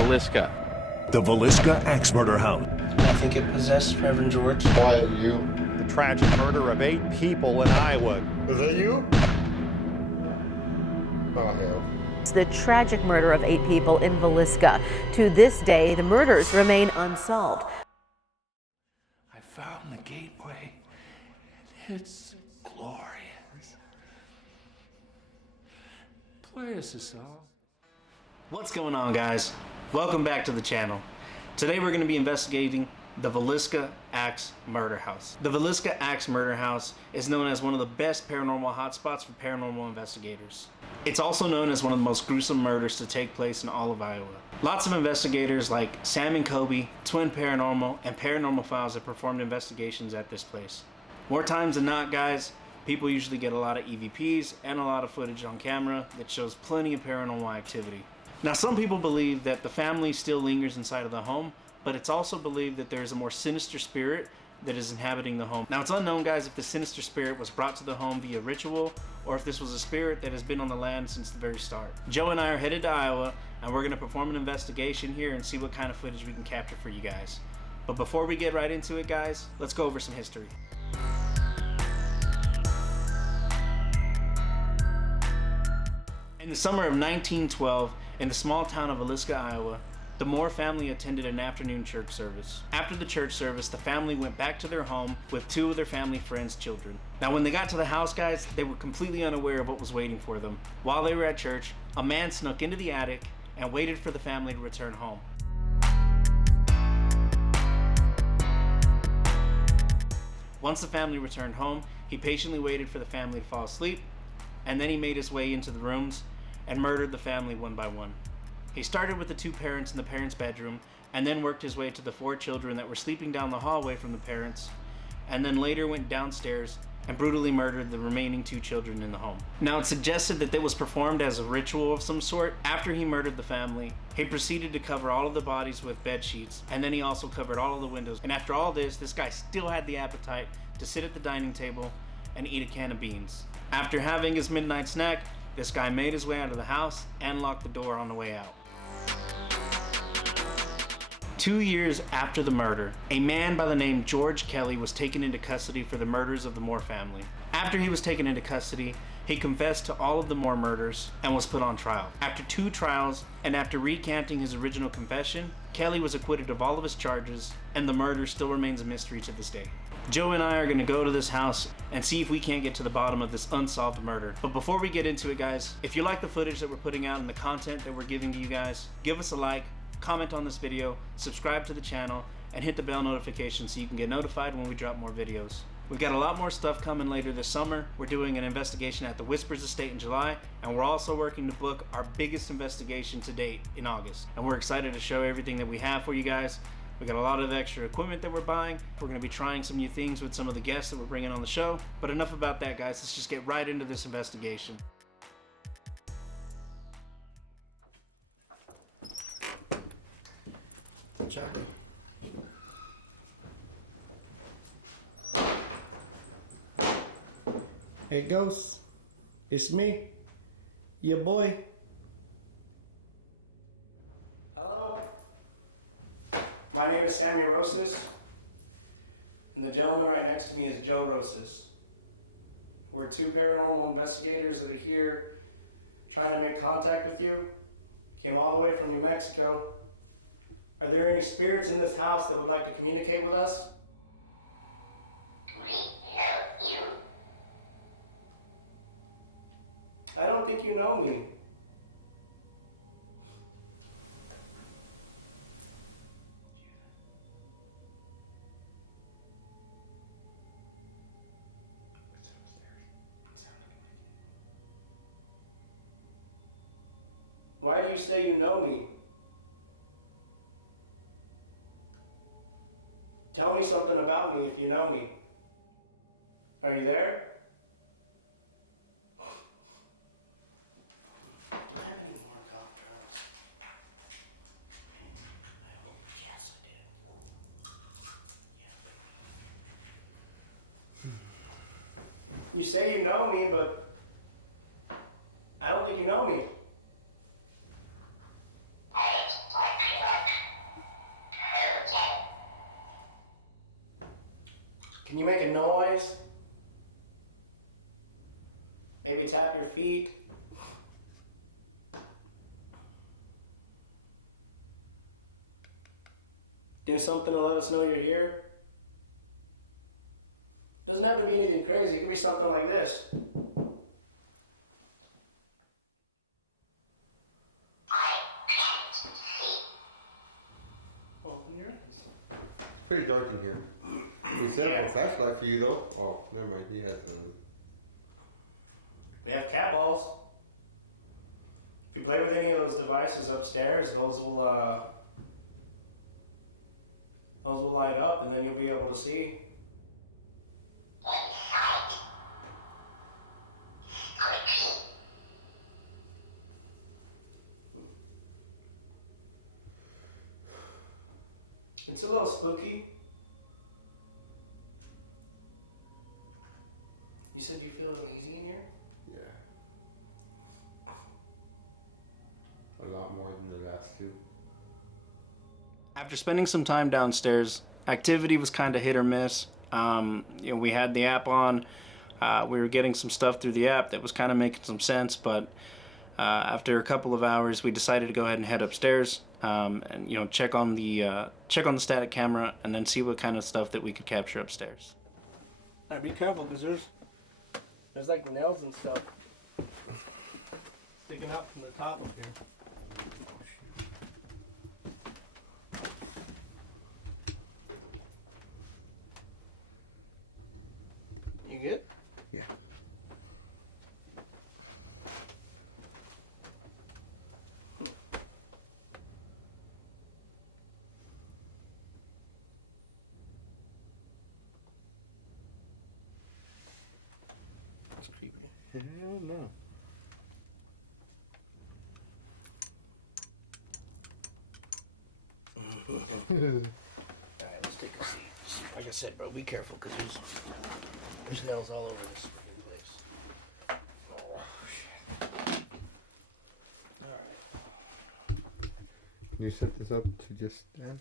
Vallisca. The Vallisca Ax Murder House. I think it possessed Reverend George. Quiet, you. The tragic murder of 8 people in Iowa. Is that you? Oh, hell. It's the tragic murder of 8 people in Vallisca. To this day, the murders remain unsolved. I found the gateway. It's glorious. Play us a song. What's going on, guys? Welcome back to the channel. Today we're going to be investigating the Vallisca Ax Murder House. The Vallisca Ax Murder House is known as one of the best paranormal hotspots for paranormal investigators. It's also known as one of the most gruesome murders to take place in all of Iowa. Lots of investigators like Sam and Kobe, Twin Paranormal, and Paranormal Files have performed investigations at this place. More times than not, guys, people usually get a lot of EVPs and a lot of footage on camera that shows plenty of paranormal activity. Now, some people believe that the family still lingers inside of the home, but it's also believed that there's a more sinister spirit that is inhabiting the home. Now, it's unknown, guys, if the sinister spirit was brought to the home via ritual or if this was a spirit that has been on the land since the very start. Joe and I are headed to Iowa, and we're going to perform an investigation here and see what kind of footage we can capture for you guys. But before we get right into it, guys, let's go over some history. In the summer of 1912, in the small town of Vallisca, Iowa, the Moore family attended an afternoon church service. After the church service, the family went back to their home with 2 of their family friends' children. Now, when they got to the house, guys, they were completely unaware of what was waiting for them. While they were at church, a man snuck into the attic and waited for the family to return home. Once the family returned home, he patiently waited for the family to fall asleep, and then he made his way into the rooms and murdered the family one by one. He started with the 2 parents in the parents' bedroom, and then worked his way to the 4 children that were sleeping down the hallway from the parents, and then later went downstairs and brutally murdered the remaining 2 children in the home. Now, it's suggested that it was performed as a ritual of some sort. After he murdered the family, he proceeded to cover all of the bodies with bed sheets, and then he also covered all of the windows. And after all this guy still had the appetite to sit at the dining table and eat a can of beans. After having his midnight snack, this guy made his way out of the house and locked the door on the way out. 2 years after the murder, a man by the name George Kelly was taken into custody for the murders of the Moore family. After he was taken into custody, he confessed to all of the Moore murders and was put on trial. After 2 trials, and after recanting his original confession, Kelly was acquitted of all of his charges, and the murder still remains a mystery to this day. Joe and I are going to go to this house and see if we can't get to the bottom of this unsolved murder. But before we get into it, guys, if you like the footage that we're putting out and the content that we're giving to you guys, give us a like, comment on this video, subscribe to the channel, and hit the bell notification so you can get notified when we drop more videos. We've got a lot more stuff coming later this summer. We're doing an investigation at the Whispers Estate in July, and we're also working to book our biggest investigation to date in August. And we're excited to show everything that we have for you guys. We got a lot of extra equipment that we're buying. We're going to be trying some new things with some of the guests that we're bringing on the show. But enough about that, guys. Let's just get right into this investigation. Jackie. Hey, Ghost. It's me, your boy. My name is Sammy Rosas, and the gentleman right next to me is Joe Rosas. We're 2 paranormal investigators that are here trying to make contact with you. Came all the way from New Mexico. Are there any spirits in this house that would like to communicate with us? I don't think you know me. Why do you say you know me? Tell me something about me if you know me. Are you there? You say you know me, but I don't think you know me. Can you make a noise? Maybe tap your feet. Do something to let us know you're here. Doesn't have to be anything crazy. It could be something like this. Open your eyes. Pretty dark in here. We set up a flashlight for you though. Oh, never mind. He has We have cat balls. If you play with any of those devices upstairs, those will light up, and then you'll be able to see. It's a little spooky. You said you feel uneasy in here? yeah. A lot more than the last two. After spending some time downstairs, activity was kind of hit or miss. We had the app on. We were getting some stuff through the app that was kind of making some sense, but after a couple of hours, we decided to go ahead and head upstairs and check on the static camera and then see what kind of stuff that we could capture upstairs. All right, be careful, because there's like nails and stuff sticking out from the top of here. You good? Yeah. That's creepy. Hell no. Alright, let's take a seat. Like I said, bro, be careful, because there's nails all over this freaking place. Oh, shit. Alright. Can you set this up to just stand?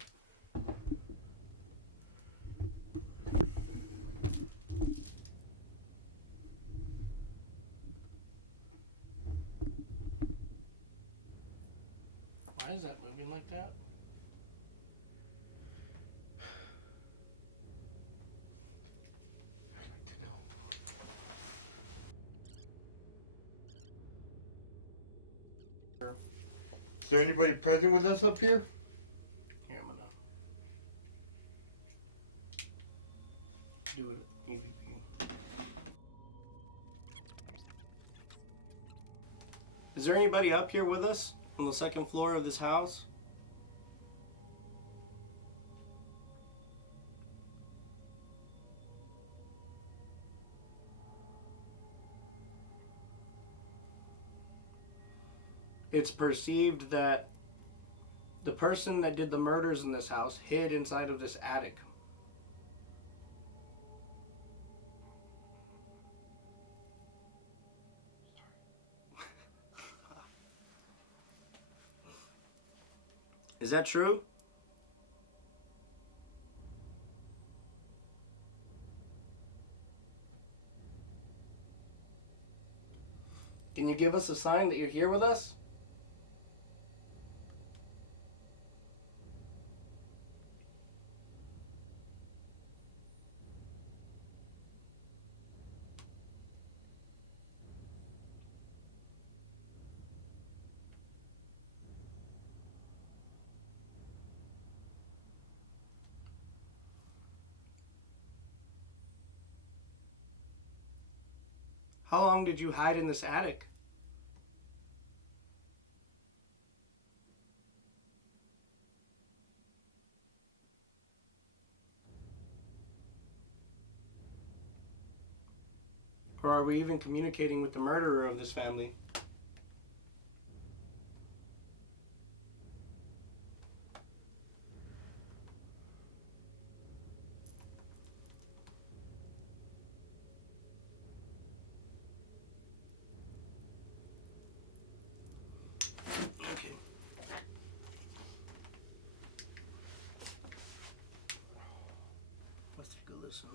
Why is that moving like that? Is there anybody present with us up here? Here, I'm gonna do it EVP. Is there anybody up here with us on the second floor of this house? It's perceived that the person that did the murders in this house hid inside of this attic. Is that true? Can you give us a sign that you're here with us? How long did you hide in this attic? Or are we even communicating with the murderer of this family? Okay. Let's take a listen.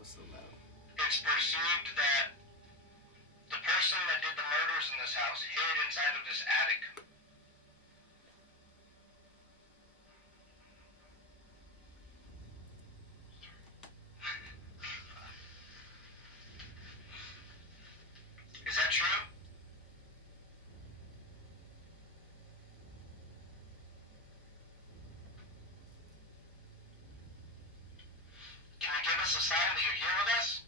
was so loud. It's perceived that the person that did the murders in this house hid inside of this attic. Is that true? Can you give us a sign that you're here with us?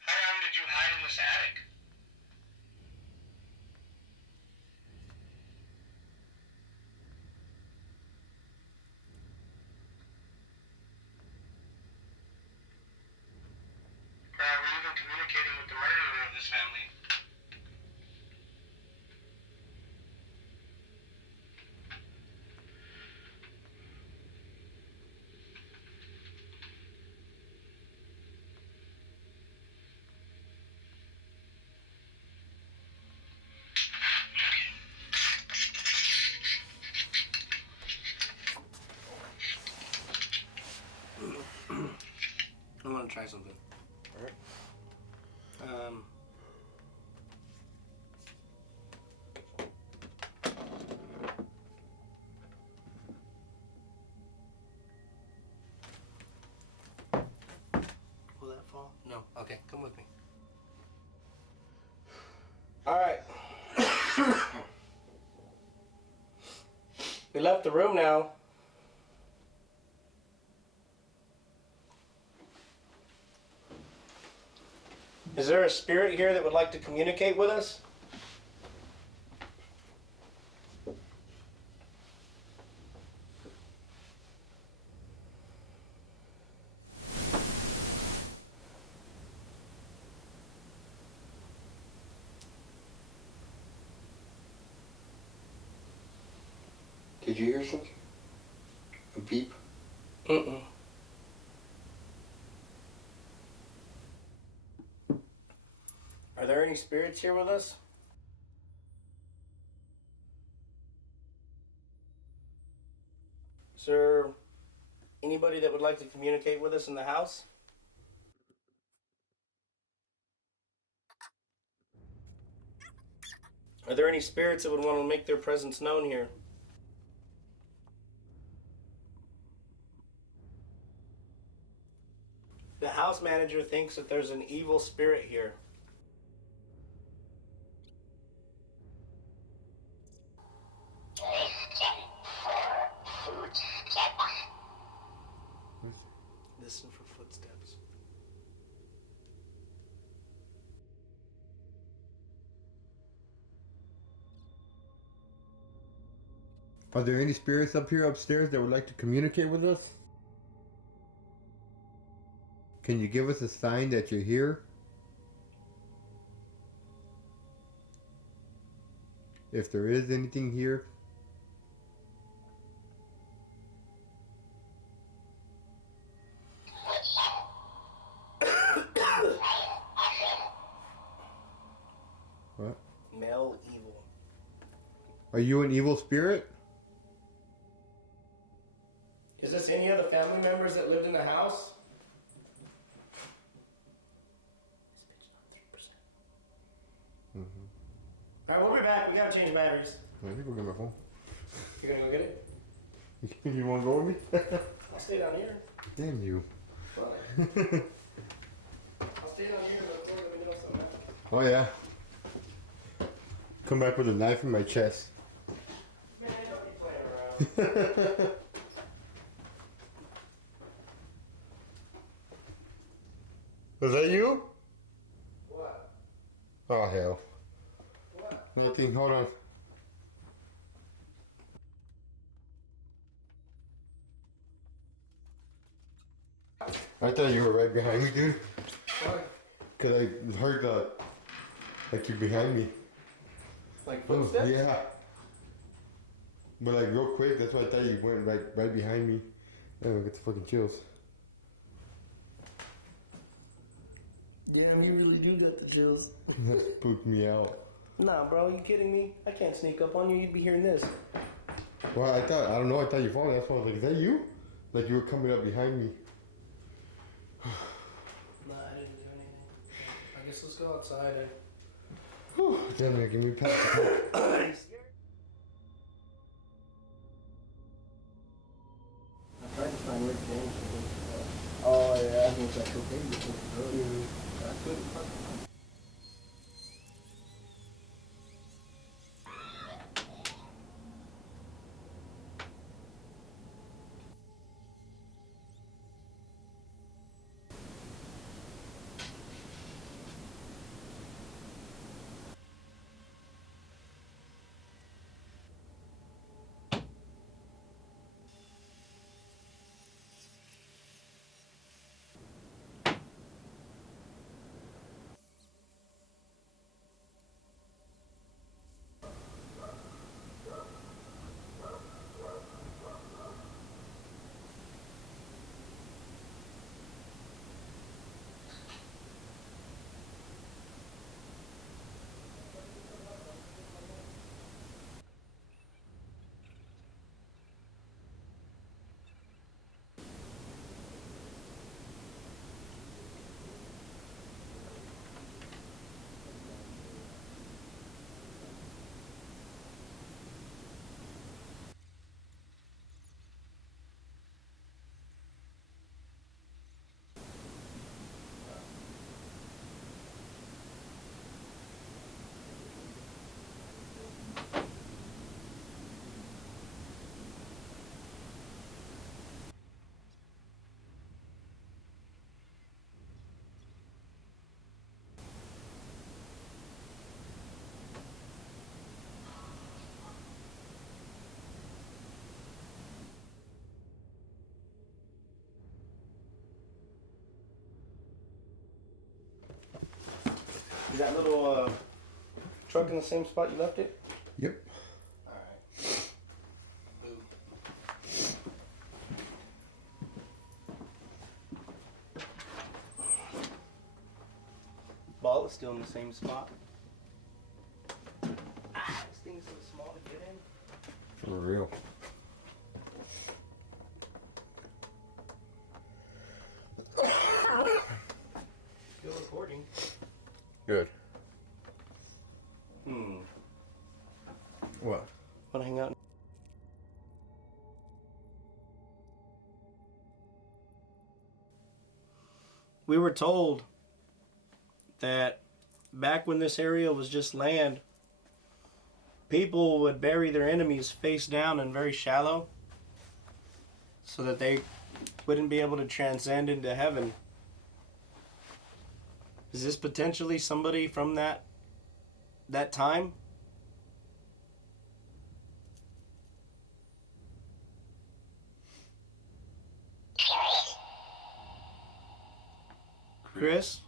How long did you hide in this attic? Were you even communicating with the murderer of this family? I want to try something. Alright. Will that fall? No. Okay, come with me. Alright. We left the room now. Is there a spirit here that would like to communicate with us? Did you hear something? A beep? Mm-mm. Are there any spirits here with us? Is there anybody that would like to communicate with us in the house? Are there any spirits that would want to make their presence known here? The house manager thinks that there's an evil spirit here. Listen for footsteps. Are there any spirits up here upstairs that would like to communicate with us? Can you give us a sign that you're here? If there is anything here. What? Male evil. Are you an evil spirit? Is this any of the family members that lived in the house? Alright, we'll be back. We gotta change batteries. I think we'll get my phone. You're gonna go get it? You want to go with me? I'll stay down here. Damn you. Fine. I'll stay down here before let me know something happens. Oh yeah. Come back with a knife in my chest. Man, don't be playing around. Was that you? What? Oh hell. What? Nothing. Hold on. I thought you were right behind me, dude. What? Cause I heard like you're behind me. Like Oh, footsteps? yeah. But like real quick, that's why I thought you went right behind me. Oh, I get the fucking chills. Damn, you really do got the chills. That spooked me out. Nah, bro, you kidding me? I can't sneak up on you. You'd be hearing this. Well, I don't know, I thought you followed me. That's why I was like, is that you? Like you were coming up behind me. Nah, I didn't do anything. I guess let's go outside. Whew, damn, man, can we pass the coke? I tried to find Rick James. Oh, yeah. I think that's okay. I couldn't find him. Is that little truck in the same spot you left it? Yep. Alright. Ball is still in the same spot. Ah, this thing's so small to get in. For real. Still recording. Good. What? Wanna hang out? We were told that back when this area was just land, people would bury their enemies face down and very shallow so that they wouldn't be able to transcend into heaven. Is this potentially somebody from that time? Chris?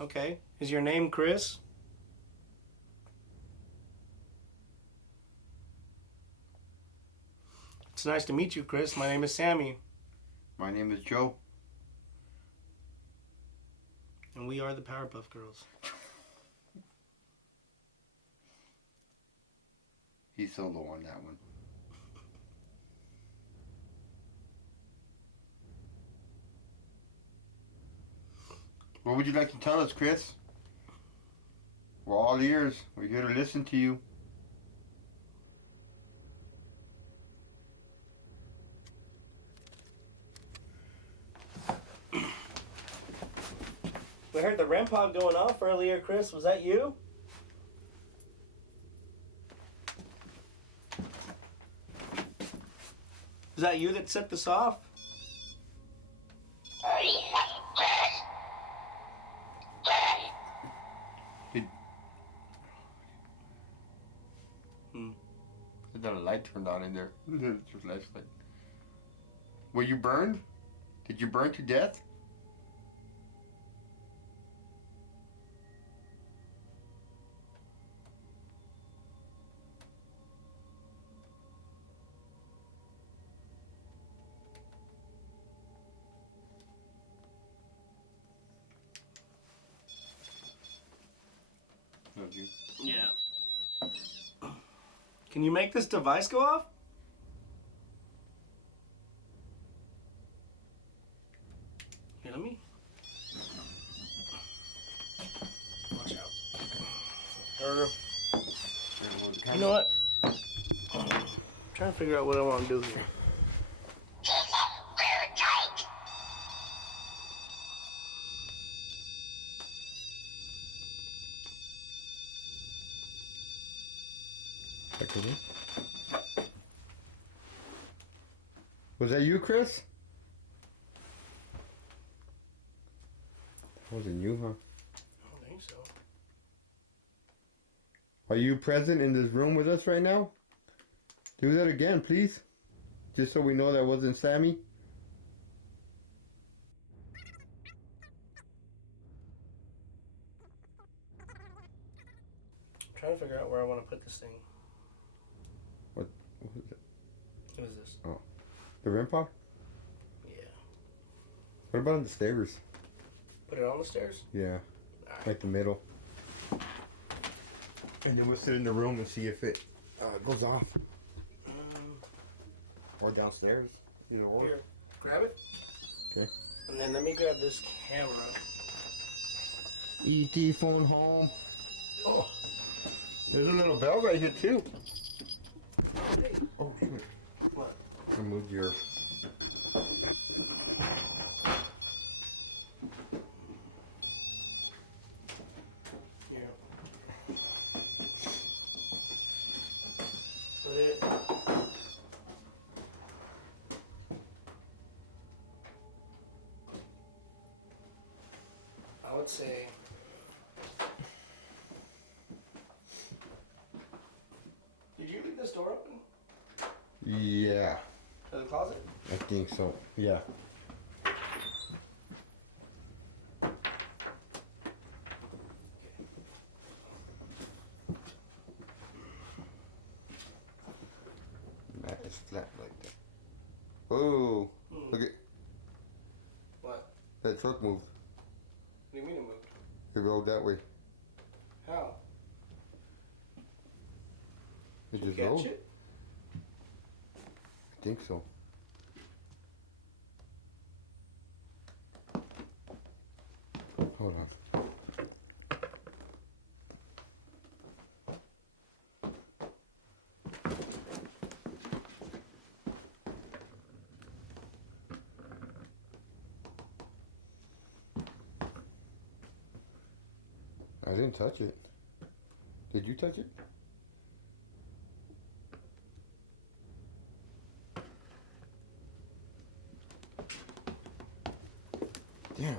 Okay. Is your name Chris? It's nice to meet you, Chris. My name is Sammy. My name is Joe. And we are the Powerpuff Girls. He's solo on that one. What would you like to tell us, Chris? We're all ears. We're here to listen to you. We heard the REM pod going off earlier, Chris. Was that you? Was that you that set this off? Is that a light turned on in there? Just flashlight. Were you burned? Did you burn to death? told you. Yeah. Can you make this device go off? Here, let me. Watch out. You know what? I'm trying to figure out what I want to do here. Was that you, Chris? That wasn't you, huh? I don't think so. Are you present in this room with us right now? Do that again, please. Just so we know that wasn't Sammy. I'm trying to figure out where I want to put this thing. What was it? What is this? Oh. The REM pod? Yeah. What about on the stairs? Put it on the stairs? Yeah. Like the middle. And then we'll sit in the room and see if it goes off. Or downstairs. Either or. Here, grab it. Okay. And then let me grab this camera. E.T. phone home. Oh. There's a little bell right here too. Oh, shoot. What? I moved your... Yeah. Put it. I would say... Did you leave this door open? Yeah. To the closet? I think so. Yeah. That is flat like that. Oh, look at What? that truck moved. What do you mean it moved? It rolled that way. How? It Did you just catch rolled. it? I think so. Hold on. I didn't touch it. Did you touch it? Damn.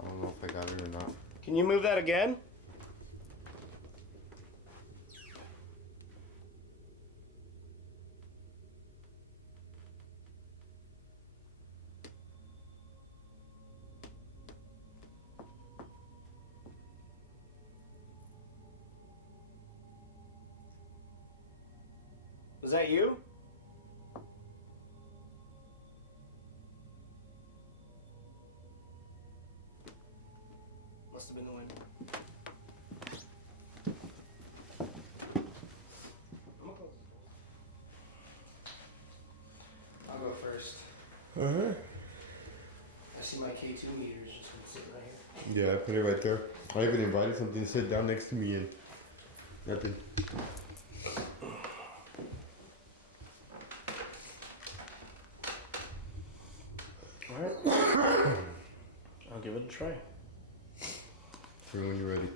I don't know if I got it or not. Can you move that again? Was that you? Must have been the wind. I'm gonna close this door. I'll go first. I see my K2 meters just gonna sit right here. Yeah, I put it right there. I even invited something to sit down next to me and nothing. Alright. I'll give it a try. For when you're ready.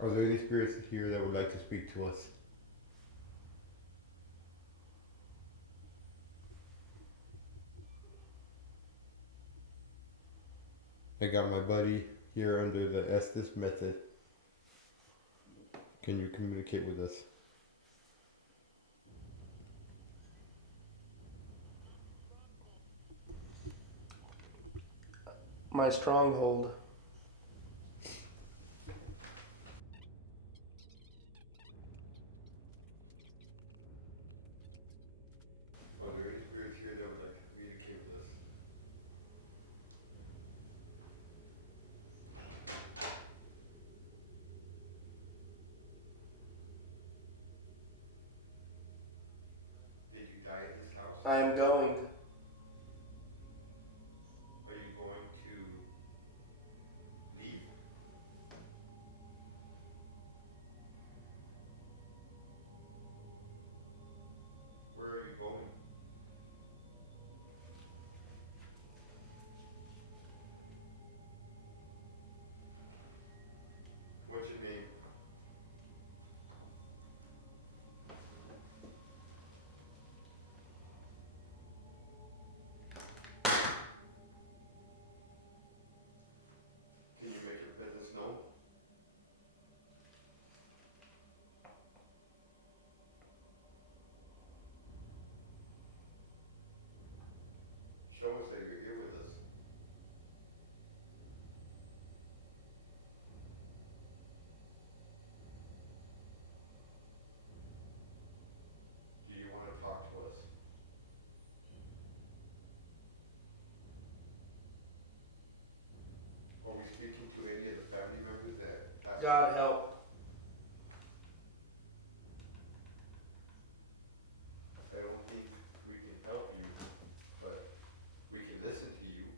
Are there any spirits here that would like to speak to us? I got my buddy here under the Estes method. Can you communicate with us? my stronghold. Are there any spirits here that would like to communicate with us? Did you die in this house? I am going. Are you going to leave? Where are you going? What's your name? Can you make your business known? Show us that you're here with us. Do you want to talk to us? Are we speaking to any of the family members that passed? God help. I don't think we can help you, but we can listen to you.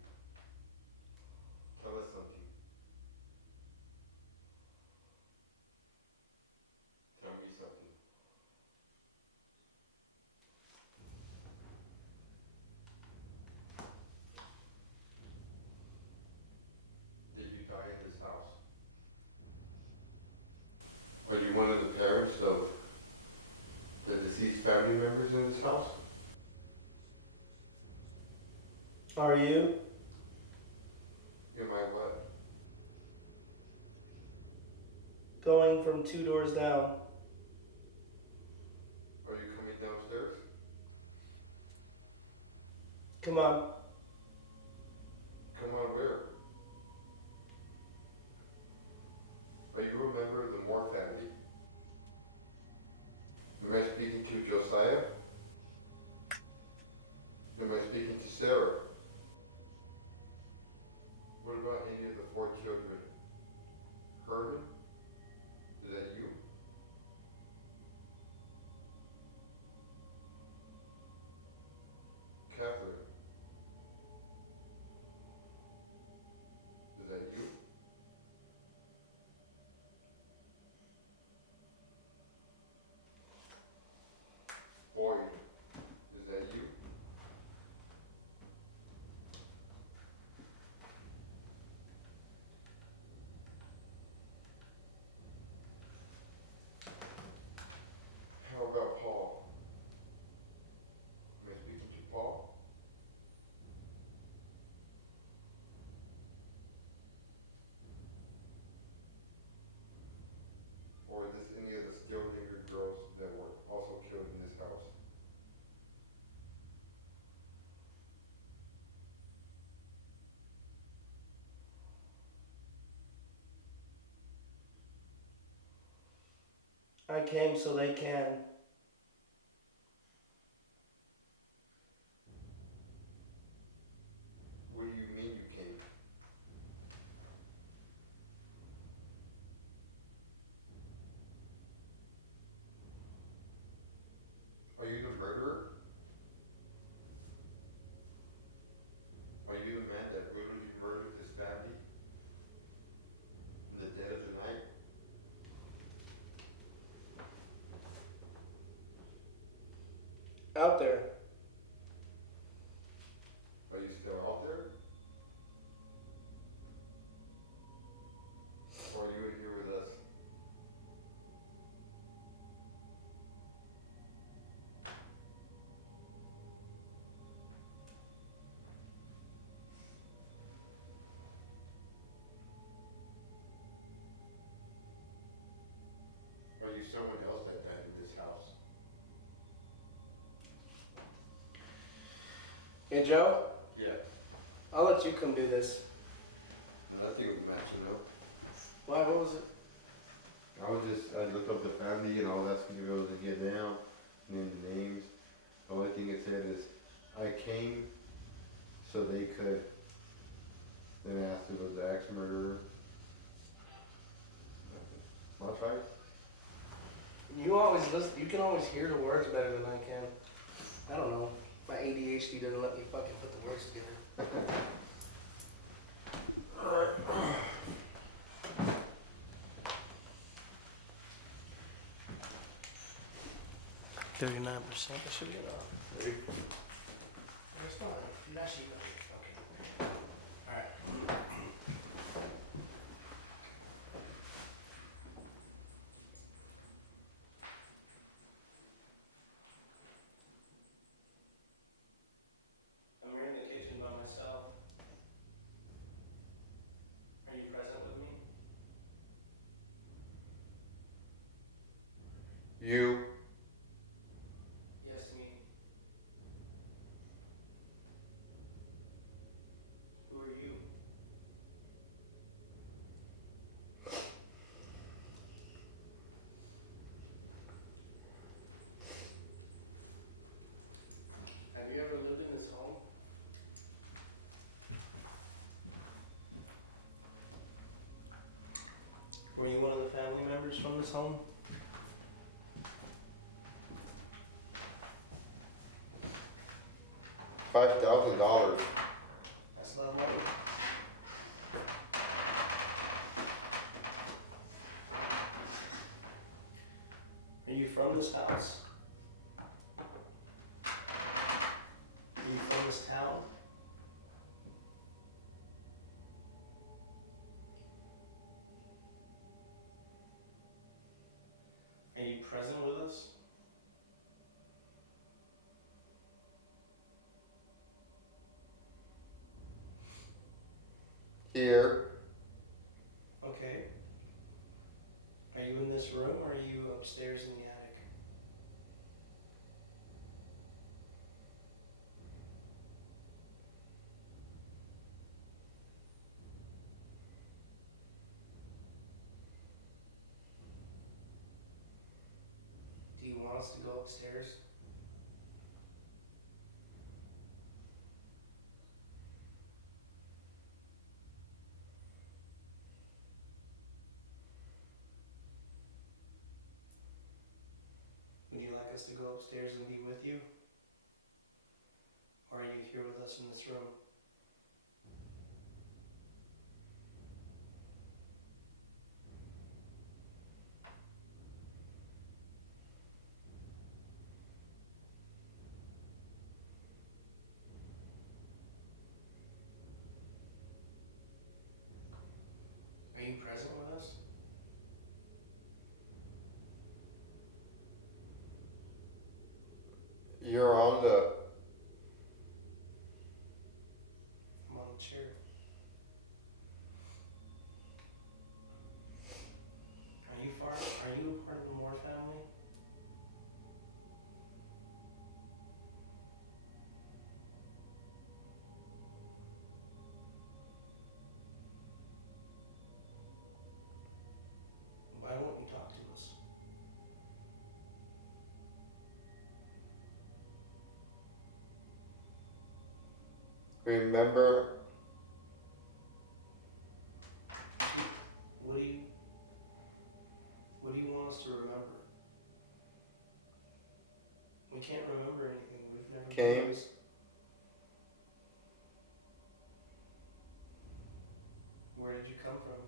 Tell us something. Tell me something. Did you die in this house? Are you one of the parents of the deceased family members in this house? Are you? Am I what? Going from 2 doors down. Are you coming downstairs? Come on. Come on, where? Are you a member of the Moore family? Am I speaking to Josiah? Am I speaking to Sarah? What about any of the 4 children? Herman? Is that you? Catherine? Is that you? Boyd? Is that you? How about Paul? Am I speaking to Paul? Or is this any of the still-fingered girls that were also killed in this house? I came so they can. What do you mean you came? Are you the murderer? Are you the man that brutally murdered his family in the dead of the night? Out there. Are you still out there? Or are you in here with us? Are you someone else that died in this house? Hey, Joe? Yes. I'll let you come do this. Nothing was matching up. Why? What was it? I looked up the family and I was asking if it was a get down, and then the names. The only thing it said is, I came so they could. Then I asked if it was the axe murderer. I'll try. You always listen. You can always hear the words better than I can. I don't know. My ADHD doesn't let me fucking put the words together. 39%. That should be enough. It's fine. That should be okay. Alright. I'm here in the kitchen by myself. Are you present with me? You. Yes, me. Who are you? Have you ever lived in this home? Were you one of the family members from this home? $5,000. That's a lot of money. Are you from this house? Are you from this town? Are you present with us? Here. Okay. Are you in this room or are you upstairs in the attic? Do you want us to go upstairs? Would you like us to go upstairs and be with you? Or are you here with us in this room? Are you present with us? You're on the. I'm on the chair. Are you part of the Moore family? Why won't you talk to us? Remember. What do you want us to remember? We can't remember anything. We've never Came. been. Where did you come from?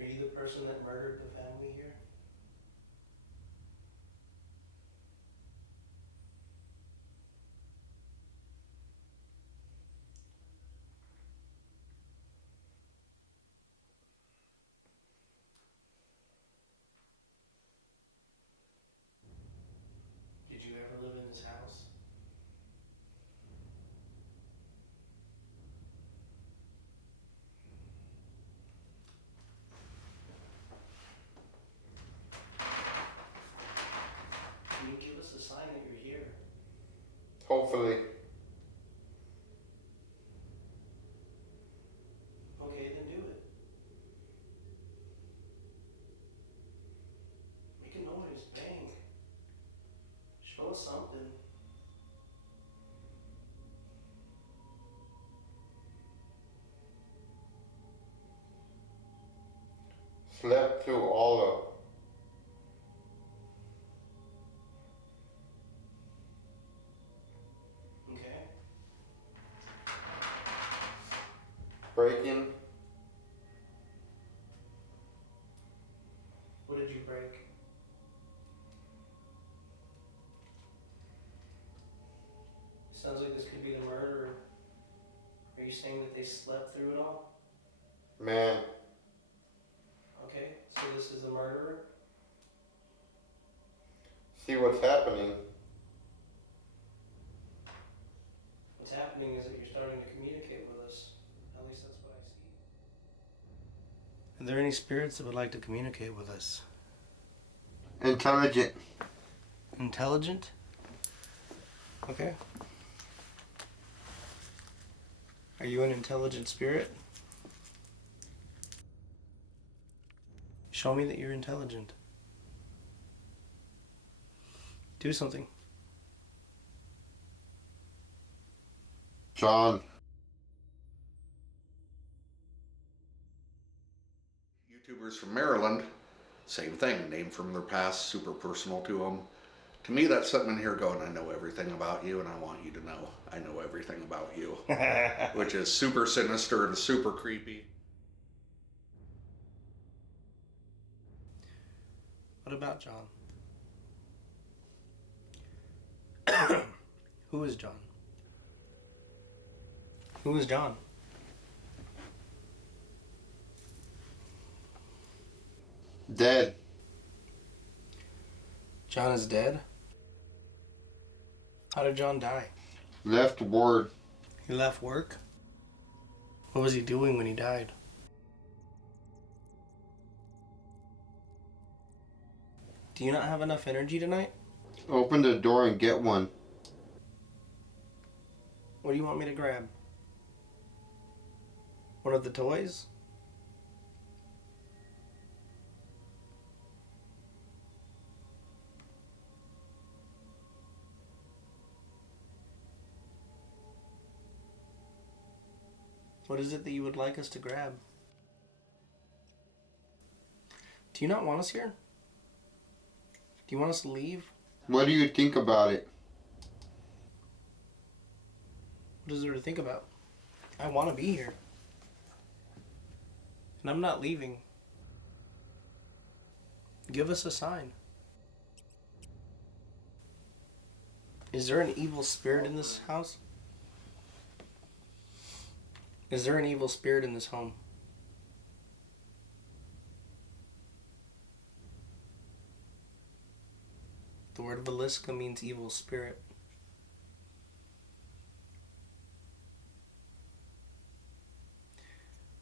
Are you the person that murdered the family here? slept through all of Okay. breaking. What did you break? Sounds like this could be the murderer. Are you saying that they slept through it all? Man, Okay, so this is the murderer? see what's happening. What's happening is that you're starting to communicate with us. At least that's what I see. Are there any spirits that would like to communicate with us? Intelligent. Intelligent? Okay. Are you an intelligent spirit? Show me that you're intelligent. Do something. John. YouTubers from Maryland, same thing, name from their past, super personal to them. To me, that's sitting in here going, I know everything about you and I want you to know I know everything about you. Which is super sinister and super creepy. What about John? Who is John? Who is John? Dead. John is dead? How did John die? Left word. He left work? What was he doing when he died? Do you not have enough energy tonight? Open the door and get one. What do you want me to grab? One of the toys? What is it that you would like us to grab? Do you not want us here? Do you want us to leave? What do you think about it? What is there to think about? I want to be here. And I'm not leaving. Give us a sign. Is there an evil spirit in this house? Is there an evil spirit in this home? The word Vallisca means evil spirit.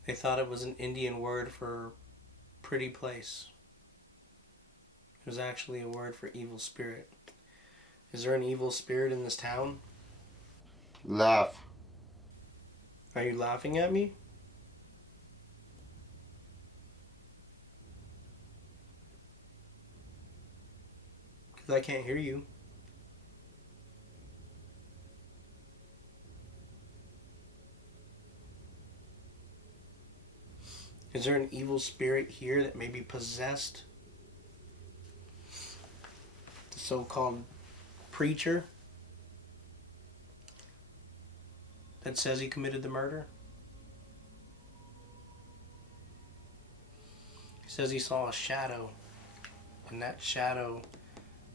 They thought it was an Indian word for pretty place. It was actually a word for evil spirit. Is there an evil spirit in this town? Laugh. Are you laughing at me? Because I can't hear you. Is there an evil spirit here that may be possessed? The so-called preacher that says he committed the murder? He says he saw a shadow, and that shadow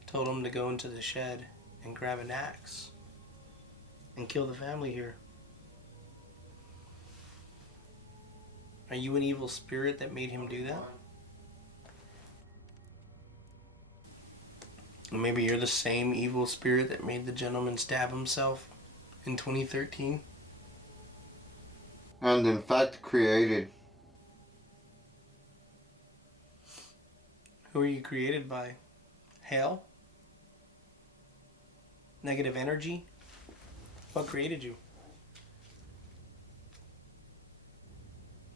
told him to go into the shed and grab an axe and kill the family here. Are you an evil spirit that made him do that? Or maybe you're the same evil spirit that made the gentleman stab himself in 2013? And in fact created. Who are you created by? Hell? Negative energy? What created you?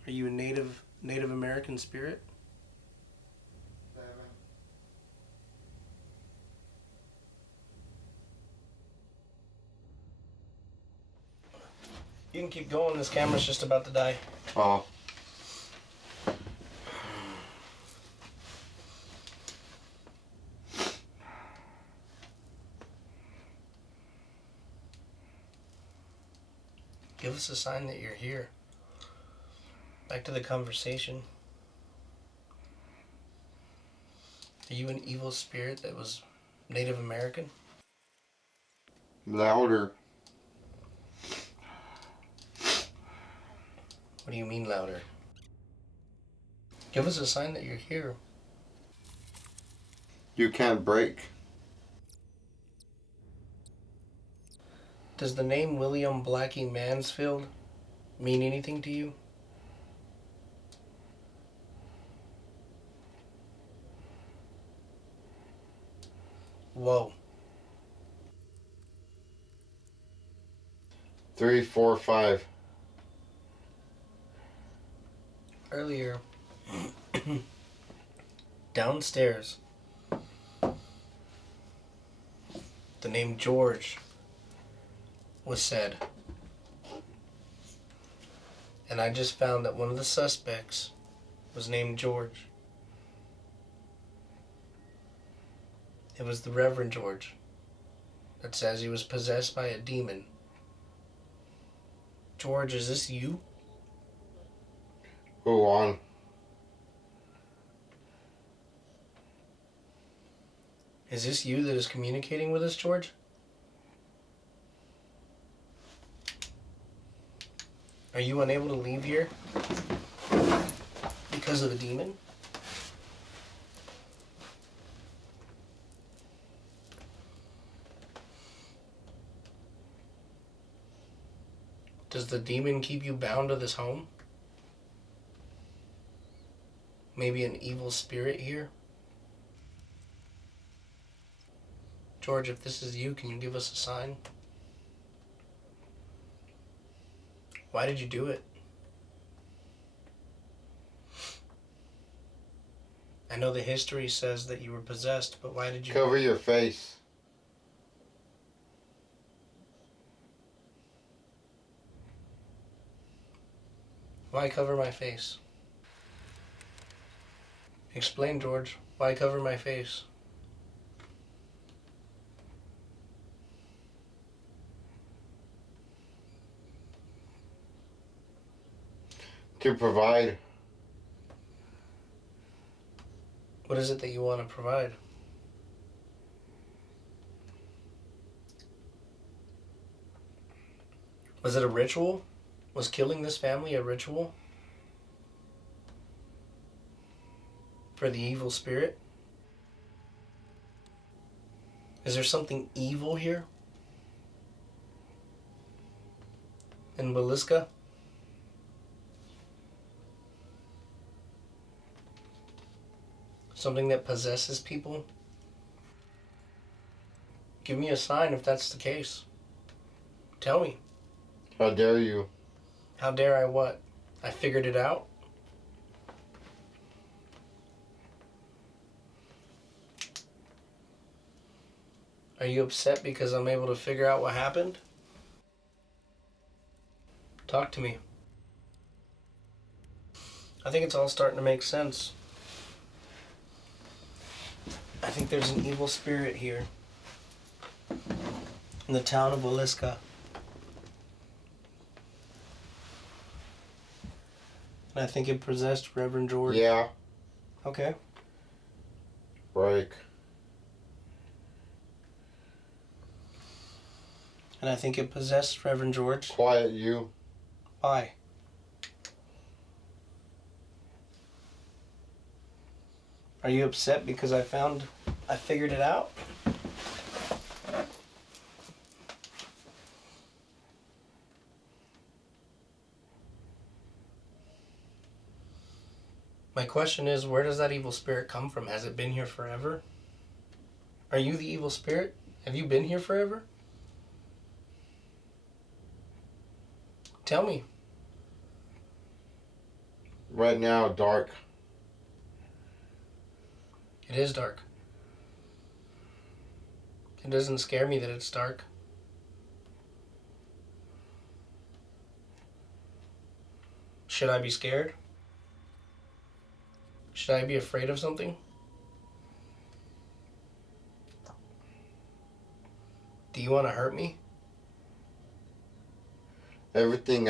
Are you a Native American spirit? You can keep going, this camera's just about to die. Oh. Give us a sign that you're here. Back to the conversation. Are you an evil spirit that was Native American? Louder. What do you mean louder? Give us a sign that you're here. You can't break. Does the name William Blackie Mansfield mean anything to you? Whoa. 3, 4, 5. Earlier, downstairs, the name George was said. And I just found that one of the suspects was named George. It was the Reverend George that says he was possessed by a demon. George, is this you? Go on. Is this you that is communicating with us, George? Are you unable to leave here because of the demon? Does the demon keep you bound to this home? Maybe an evil spirit here? George, if this is you, can you give us a sign? Why did you do it? I know the history says that you were possessed, but why did you... Cover your face. Why cover my face? Explain, George. Why cover my face? To provide. What is it that you want to provide? Was it a ritual? Was killing this family a ritual? For the evil spirit? Is there something evil here? In Vallisca? Something that possesses people? Give me a sign if that's the case. Tell me. How dare you? How dare I what? I figured it out? Are you upset because I'm able to figure out what happened? Talk to me. I think it's all starting to make sense. I think there's an evil spirit here in the town of Vallisca. And I think it possessed Reverend George. Yeah. Okay. Break. And I think it possessed Reverend George. Quiet you. Why? Are you upset because I figured it out? My question is, where does that evil spirit come from? Has it been here forever? Are you the evil spirit? Have you been here forever? Tell me. Right now, dark. It is dark. It doesn't scare me that it's dark. Should I be scared? Should I be afraid of something? Do you want to hurt me? Everything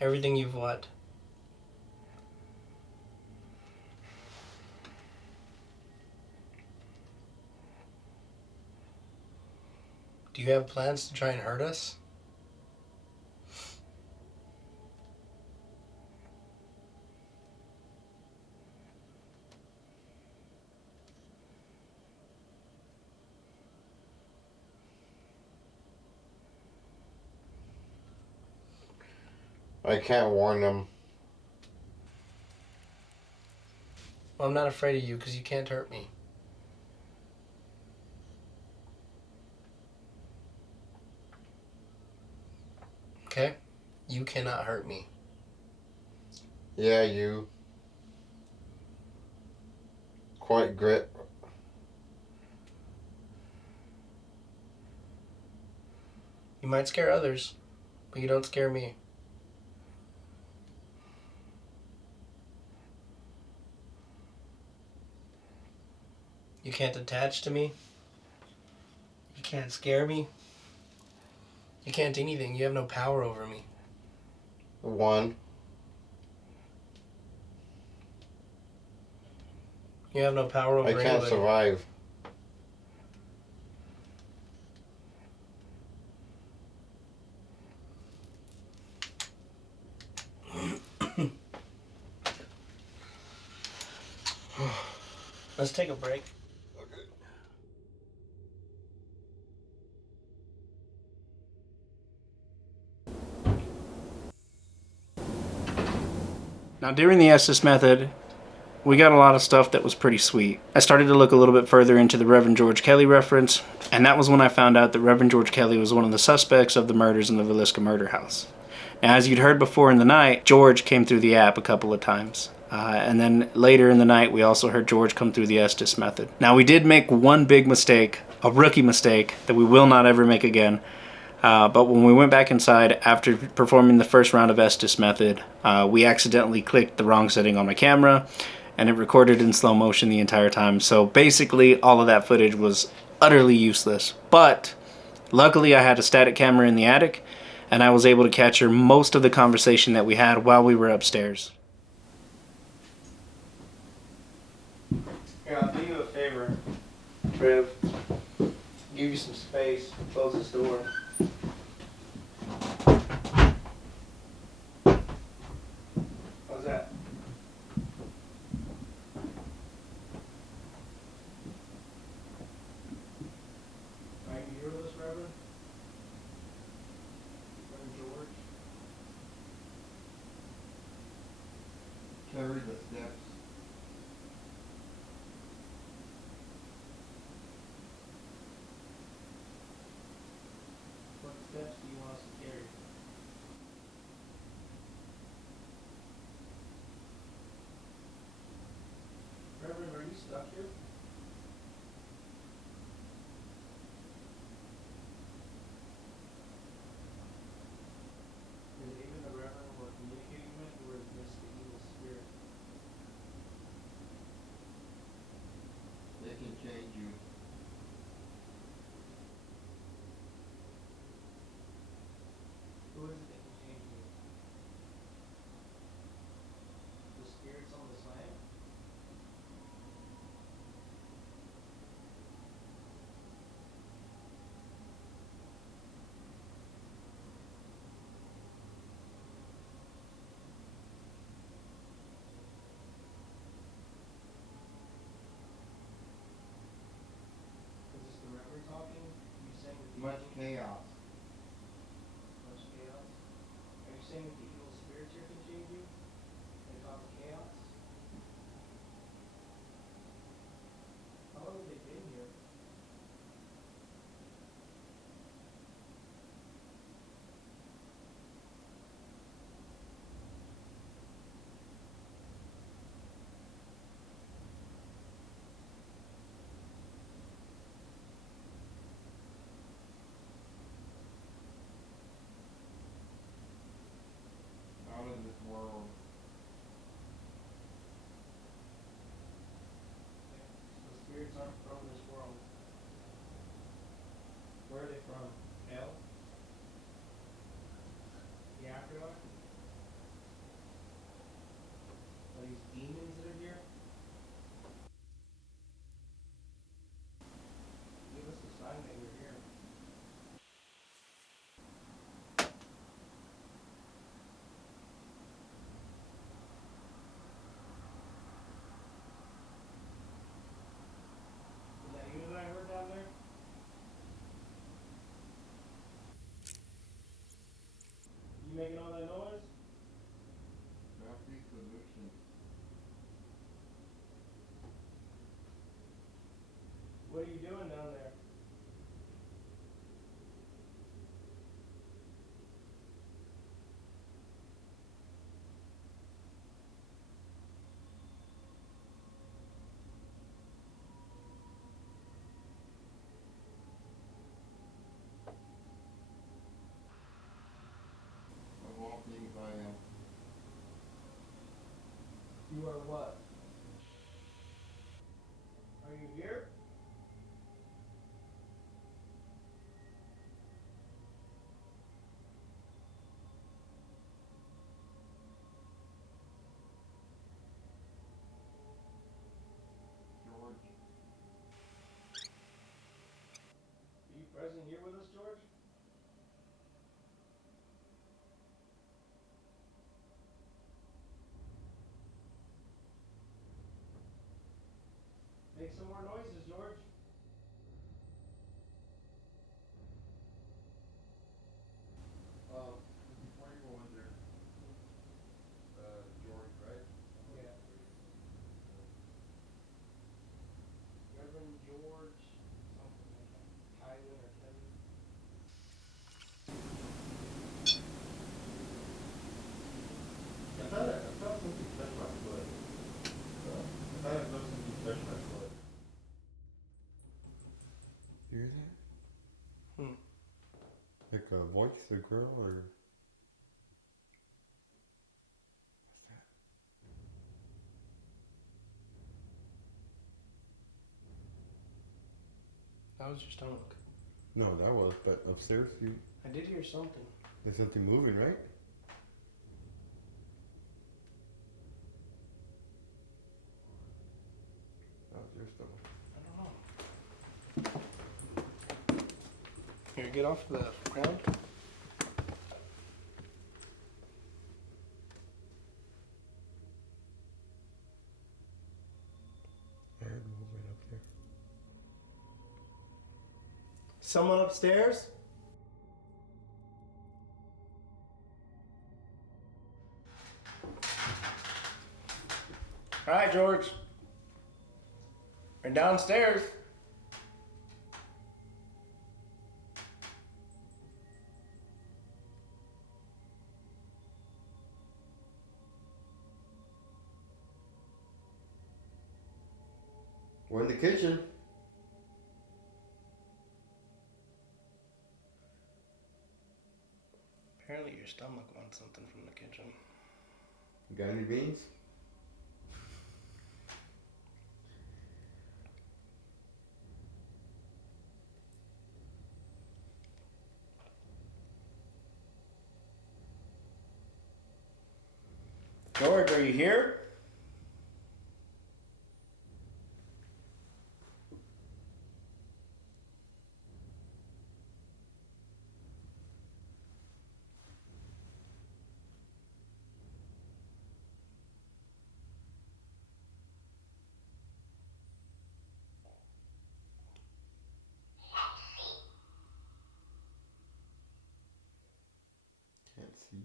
Everything you've what? Do you have plans to try and hurt us? I can't warn them. Well, I'm not afraid of you because you can't hurt me. Okay? You cannot hurt me. Yeah, you. Quite grit. You might scare others, but you don't scare me. You can't attach to me. You can't scare me. You can't do anything. You have no power over me. One. You have no power over I can't anybody. survive. Let's take a break. Now, during the Estes method, we got a lot of stuff that was pretty sweet. I started to look a little bit further into the Reverend George Kelly reference, and that was when I found out that Reverend George Kelly was one of the suspects of the murders in the Vallisca Murder House. Now, as you'd heard before in the night, George came through the app a couple of times. And then later in the night, we also heard George come through the Estes method. Now, we did make one big mistake, a rookie mistake, that we will not ever make again. But when we went back inside after performing the first round of Estes method, we accidentally clicked the wrong setting on my camera, and it recorded in slow motion the entire time. So basically, all of that footage was utterly useless. But luckily, I had a static camera in the attic, and I was able to capture most of the conversation that we had while we were upstairs. Here, I'll do you a favor, Trev. Give you some space. Close this door. How's that? Are you hear this, Reverend? Reverend George? Can I read the steps? What steps do you want us to carry? Reverend, are you stuck here? Is it even the Reverend we're communicating with, or is this the evil spirit? They can change you. Who is it that can change you? The spirits on this land? Is this the Reverend talking? Are you saying that the Much chaos. much chaos? Are you saying that the evil spirits here can change you? And cause chaos? How long have they been here? are? Are these demons that are here? Give us a sign that you're here. Is that you that I heard down there? You making all that noise? Traffic pollution. What are you doing down there? I'm walking by You are what? Are you here? George. Are you present here with us, George? Make some more noises, George. Before you go in there, George, right? Yeah. Reverend George, something like that. Kylan or Kevin. I felt something touch my foot. I thought I felt something touch my foot. You hear that? Hmm. Like a voice, a girl, or what's that? That was your stomach. No, that was. But upstairs, I did hear something. there's something moving, right? That was your stomach. I don't know. Here, get off the ground. Hand moving up there. Someone upstairs? All right, George. We're downstairs. We're in the kitchen. Apparently your stomach wants something from the kitchen. You got any beans? George, are you here? Can't see.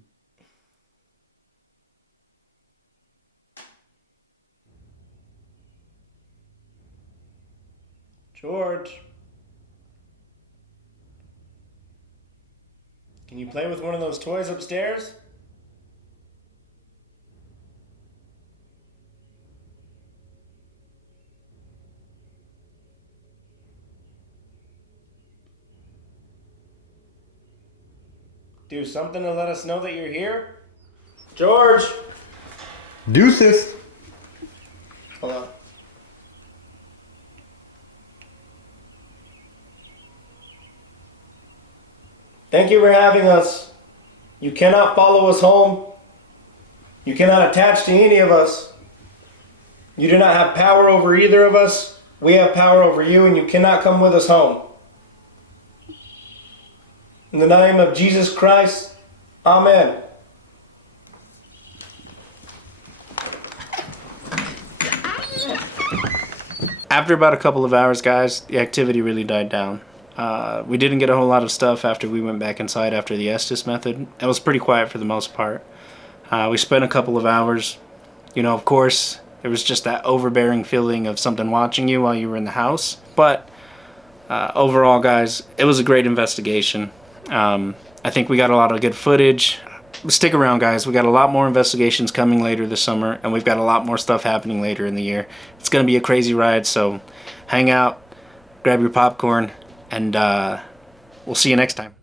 George. Can you play with one of those toys upstairs? Do something to let us know that you're here? George! Deuces! Hold on. Thank you for having us. You cannot follow us home. You cannot attach to any of us. You do not have power over either of us. We have power over you, and you cannot come with us home. In the name of Jesus Christ, amen. After about a couple of hours, guys, the activity really died down. We didn't get a whole lot of stuff after we went back inside after the Estes method. It was pretty quiet for the most part. We spent a couple of hours. You know, of course, there was just that overbearing feeling of something watching you while you were in the house. But overall, guys, it was a great investigation. I think we got a lot of good footage. Stick around, guys. We got a lot more investigations coming later this summer, and we've got a lot more stuff happening later in the year. It's going to be a crazy ride, so hang out, grab your popcorn, and we'll see you next time.